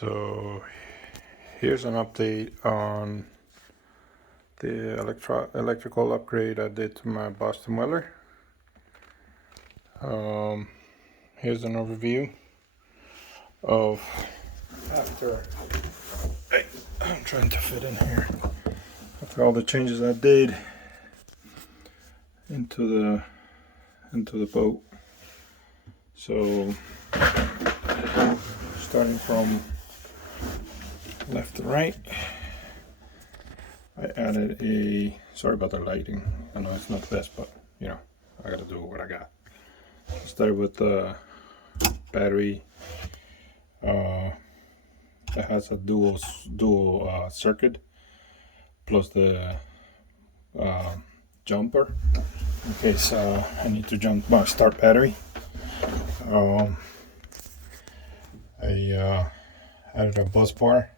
So here's an update on the electrical upgrade I did to my Boston Weller. Here's an overview of after, I'm trying to fit in here, after all the changes I did into the boat. So starting from left to right, I added a, sorry about the lighting, I know it's not the best, but you know, I gotta do what I got. I started with the battery that has a dual circuit plus the jumper in case I need to jump my start battery. I added a bus bar.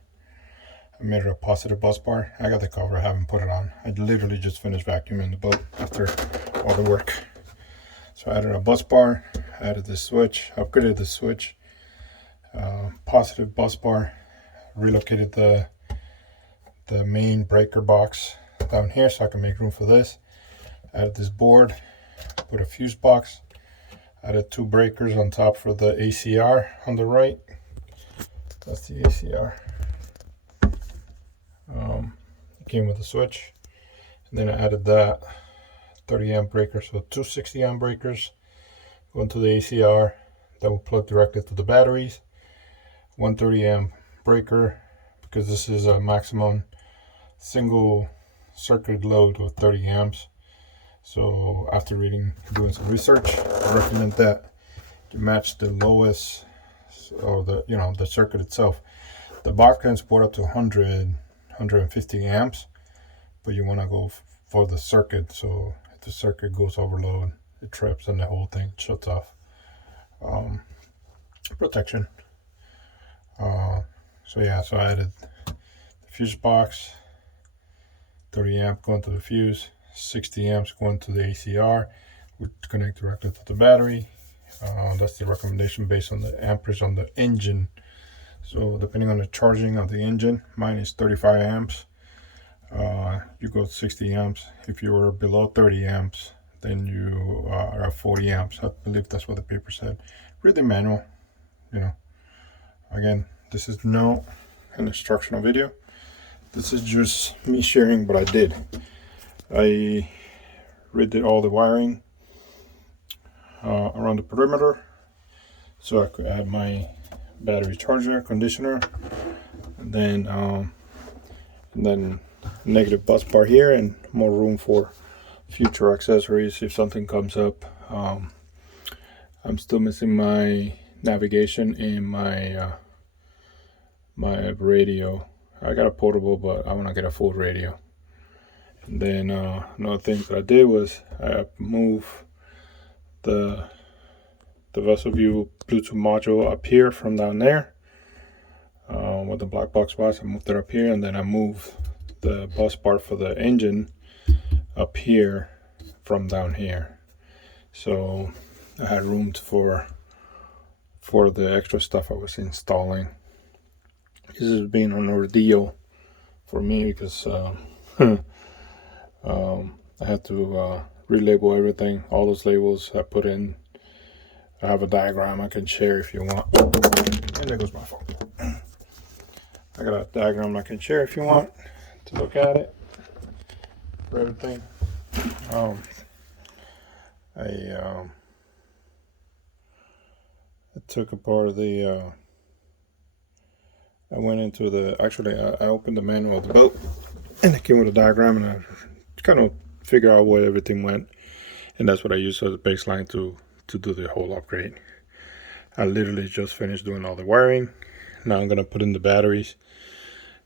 I made it a positive bus bar. I got the cover, I haven't put it on. I literally just finished vacuuming the boat after all the work. So I added a bus bar, added the switch, upgraded the switch, positive bus bar, relocated the main breaker box down here so I can make room for this. Added this board, put a fuse box, added 2 breakers on top for the ACR on the right. That's the ACR. It came with a switch, and then I added that 30 amp breaker, so 2 60 amp breakers going to the ACR that will plug directly to the batteries. 130 amp breaker, because this is a maximum single circuit load of 30 amps. So after doing some research, I recommend that you match the lowest, or the circuit itself. The box can support up to 150 amps, but you want to go for the circuit. So if the circuit goes overload, it trips and the whole thing shuts off. Protection. So I added the fuse box, 30 amp going to the fuse, 60 amps going to the ACR, would connect directly to the battery. That's the recommendation based on the amperage on the engine. So depending on the charging of the engine, mine is 35 amps. You go 60 amps. If you are below 30 amps, then you are at 40 amps. I believe that's what the paper said. Read the manual. Again, this is not an instructional video. This is just me sharing what I did. I redid all the wiring around the perimeter so I could add my battery charger, conditioner, and then negative bus bar here, and more room for future accessories if something comes up. I'm still missing my navigation and my my radio. I got a portable, but I want to get a full radio. And then another thing that I did was I moved the vessel view Bluetooth module up here from down there, where the black box was. I moved it up here, and then I moved the bus bar for the engine up here from down here. So I had room for the extra stuff I was installing. This has been an ordeal for me because I had to relabel everything. All those labels I put in. I have a diagram I can share if you want. And there goes my phone. I got a diagram I can share if you want to look at it for everything. I took apart the I went into the, I opened the manual of the boat, and it came with a diagram, and I kind of figured out where everything went, and that's what I used as a baseline to do the whole upgrade. I literally just finished doing all the wiring. Now I'm gonna put in the batteries.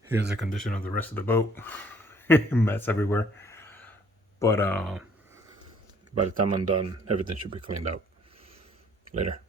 Here's the condition of the rest of the boat. Mess everywhere, but by the time I'm done, everything should be cleaned up. Later.